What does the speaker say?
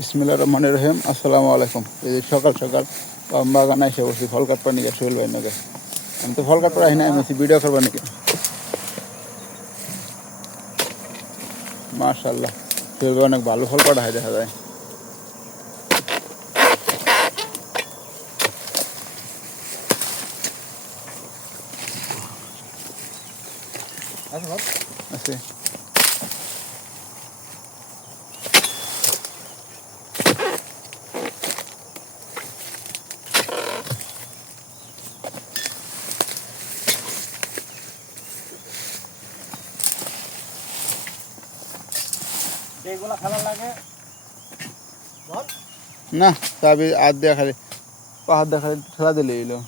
বিসমিল্লাহির রহমানির রহিম। আসসালামু আলাইকুম। এই যে সকাল সকাল বাগানে এসে বসছি ফল কাটবার নিকে সোহেল ভাই নাকি। আমি তো ফল কাটবার আহি না, আমি ভিডিও করবার নাকি। মাশাআল্লাহ, সোহেল ভাই অনেক ভালো ফল কাটা হয় দেখা যায়। আছে এইগুলা খেলা লাগে না, চাবি হাত দিয়ে খালি পাহাড় দিয়ে খালি ঠেলা দিলে এলো।